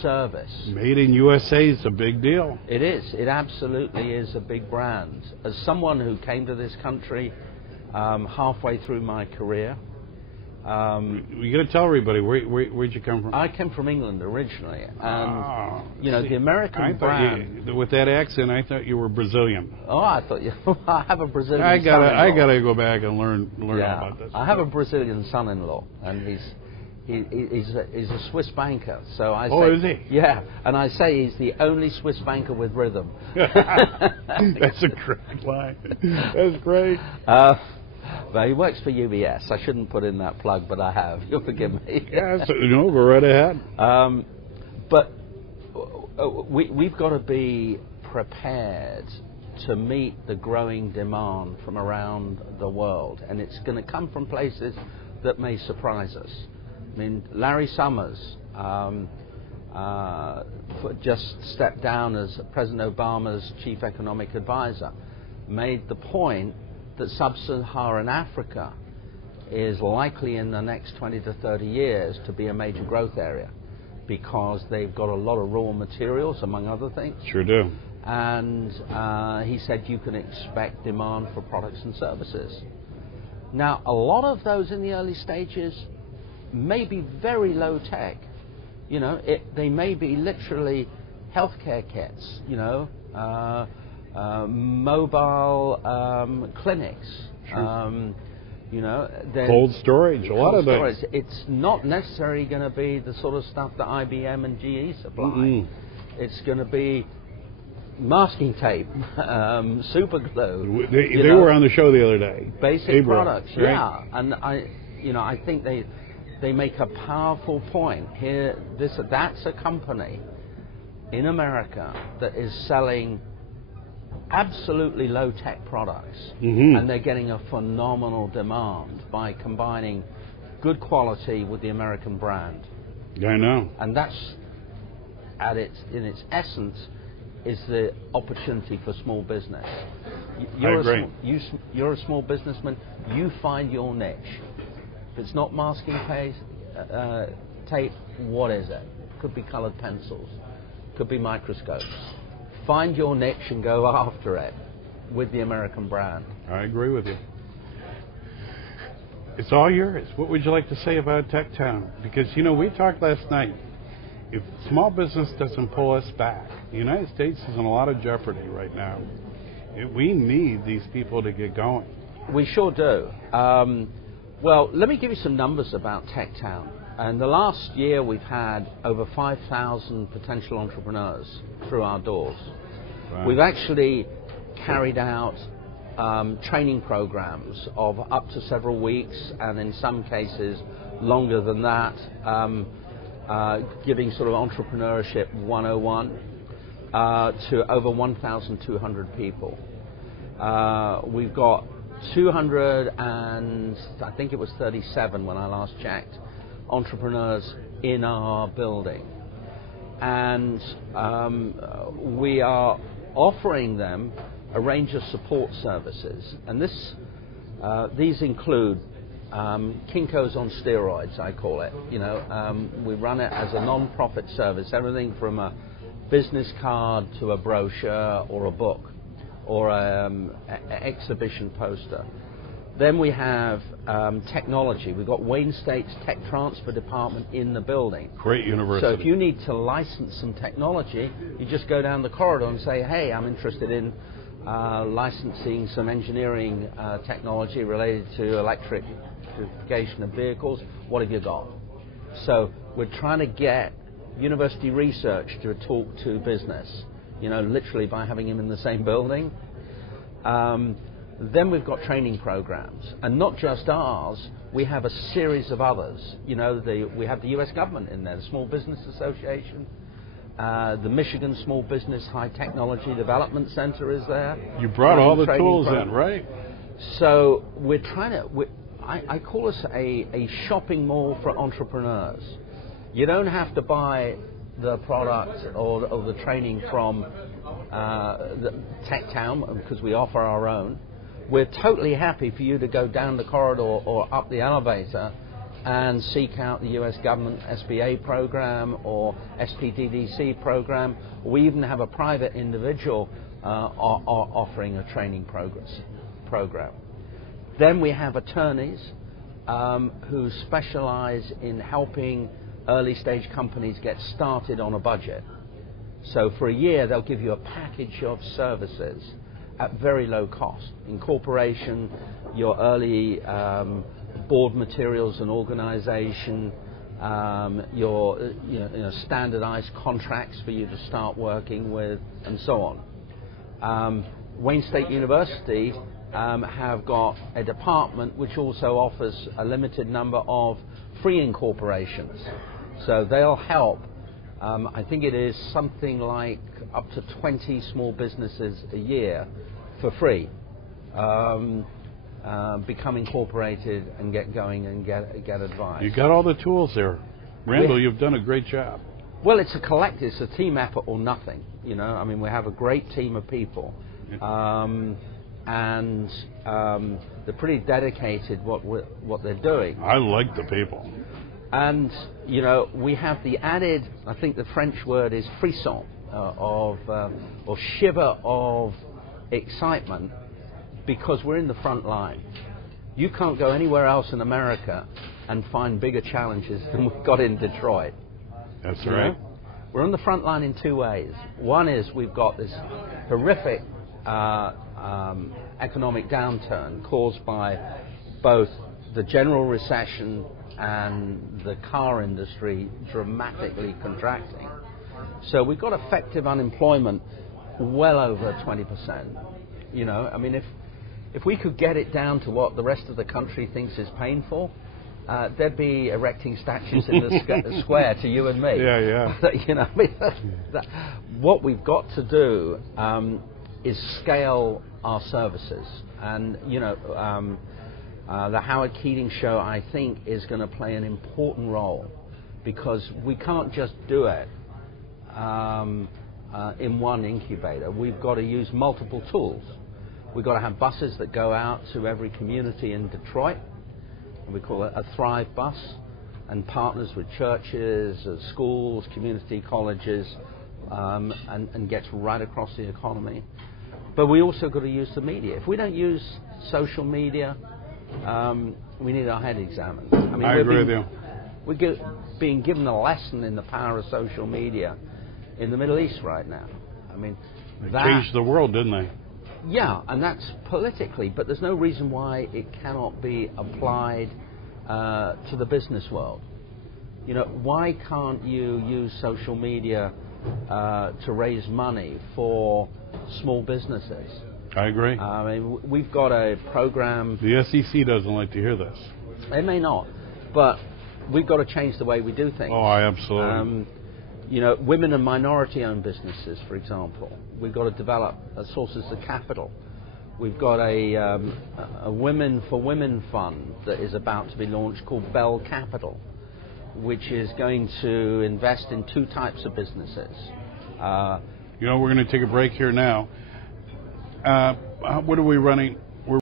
service. Made in USA is a big deal. It is. It absolutely is a big brand. As someone who came to this country halfway through my career, you got to tell everybody where'd you come from? I came from England originally, and the American brand. With that accent, I thought you were Brazilian. Oh, I thought you. I have a Brazilian. I son-in-law. gotta go back and learn about this. I have a Brazilian son-in-law, and he's a Swiss banker. So I say, oh, is he? Yeah, and I say he's the only Swiss banker with rhythm. That's a great line. That's great. Well, he works for UBS. I shouldn't put in that plug, but I have. You'll forgive me. Yeah, go right ahead. But we've got to be prepared to meet the growing demand from around the world, and it's going to come from places that may surprise us. I mean, Larry Summers just stepped down as President Obama's chief economic advisor, made the point that sub-Saharan Africa is likely in the next 20 to 30 years to be a major growth area because they've got a lot of raw materials, among other things. Sure do. And he said you can expect demand for products and services. Now, a lot of those in the early stages may be very low tech. They may be literally healthcare kits, mobile clinics, sure. Cold storage, a lot of those. It's not necessarily going to be the sort of stuff that IBM and GE supply. Mm-mm. It's going to be masking tape, super glue. They were on the show the other day. Basic products, right? Yeah. And I think they make a powerful point here. That's a company in America that is selling absolutely low-tech products, and they're getting a phenomenal demand by combining good quality with the American brand. Yeah, I know. And that's in its essence is the opportunity for small business. I agree. You're a small businessman. You find your niche. If it's not masking tape, what is it? Could be colored pencils. Could be microscopes. Find your niche and go after it with the American brand. I agree with you. It's all yours. What would you like to say about Techtown? Because, we talked last night. If small business doesn't pull us back, the United States is in a lot of jeopardy right now. We need these people to get going. We sure do. Well, let me give you some numbers about Techtown. And the last year we've had over 5,000 potential entrepreneurs through our doors. Wow. We've actually carried out training programs of up to several weeks, and in some cases longer than that, giving sort of entrepreneurship 101 to over 1,200 people. We've got 200 and I think it was 37 when I last checked entrepreneurs in our building, and we are offering them a range of support services, and these include Kinko's on steroids, I call it. We run it as a non-profit service, everything from a business card to a brochure or a book or an exhibition poster. Then we have technology. We've got Wayne State's tech transfer department in the building. Great university. So if you need to license some technology, you just go down the corridor and say, hey, I'm interested in licensing some engineering technology related to electrification of vehicles. What have you got? So we're trying to get university research to talk to business, literally by having him in the same building. Then we've got training programs, and not just ours, we have a series of others. We have the U.S. government in there, the Small Business Association, the Michigan Small Business High Technology Development Center is there. You brought all the tools in, right? So we're trying to, I call us a shopping mall for entrepreneurs. You don't have to buy the product or the training from the Techtown because we offer our own. We're totally happy for you to go down the corridor or up the elevator and seek out the US government SBA program or SPDDC program. We even have a private individual offering a training program. Then we have attorneys who specialize in helping early stage companies get started on a budget. So for a year they'll give you a package of services at very low cost. Incorporation, your early board materials and organization, your standardized contracts for you to start working with, and so on. Wayne State University have got a department which also offers a limited number of free incorporations. So they'll help, I think it is something like up to 20 small businesses a year for free, become incorporated and get going and get advice. You got all the tools there. Randall, you've done a great job. Well, it's a collective, it's a team effort or nothing. You know, I mean, we have a great team of people. And they're pretty dedicated what they're doing. I like the people. And you know, we have the added, I think the French word is frisson, or shiver of excitement, because we're in the front line. You can't go anywhere else in America and find bigger challenges than we've got in Detroit. That's right. We're on the front line in two ways. One is we've got this horrific economic downturn caused by both the general recession and the car industry dramatically contracting. So we've got effective unemployment well over 20%. You know, I mean, if we could get it down to what the rest of the country thinks is painful, they'd be erecting statues in the square to you and me. Yeah. You know, I mean, what we've got to do is scale our services, and you know, the Howard Keating show, I think, is going to play an important role, because we can't just do it in one incubator. We've got to use multiple tools. We've got to have buses that go out to every community in Detroit. We call it a Thrive bus, and partners with churches, schools, community colleges, and gets right across the economy. But we also got to use the media. If we don't use social media, we need our head examined. I mean, I agree with you. We're being given a lesson in the power of social media in the Middle East right now. I mean, they changed the world, didn't they? Yeah, and that's politically, but there's no reason why it cannot be applied to the business world. You know, why can't you use social media to raise money for small businesses? I agree. I mean, we've got a program. The SEC doesn't like to hear this. They may not, but we've got to change the way we do things. Oh, I absolutely. You know, women and minority-owned businesses, for example, we've got to develop sources of capital. We've got a Women for Women fund that is about to be launched called Bell Capital, which is going to invest in two types of businesses. You know, we're going to take a break here now. What are we running?